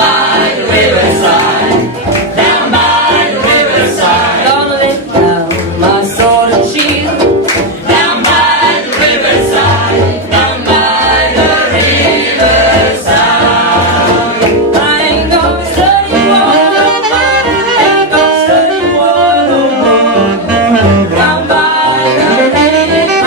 by the riverside, down by the riverside. Gonna lay down my sword and shield, down by the riverside, down by the riverside. I ain't gonna study war no more, ain't gonna study war no more, down by the riverside.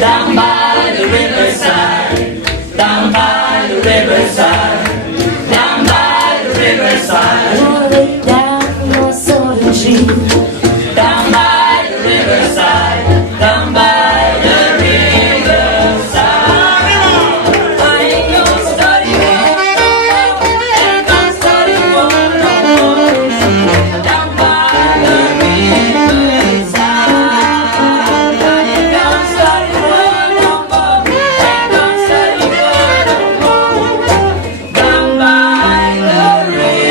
Down by the riverside, down by the riverside, down by the riverside. I wanna lay down my sword and shield, down by the riverside, down by the riverside. I ain't gonna study war no more, ain't gonna study war no more, down by the riverside. I ain't gonna study war no more, ain't gonna study war no more, down by the riverside.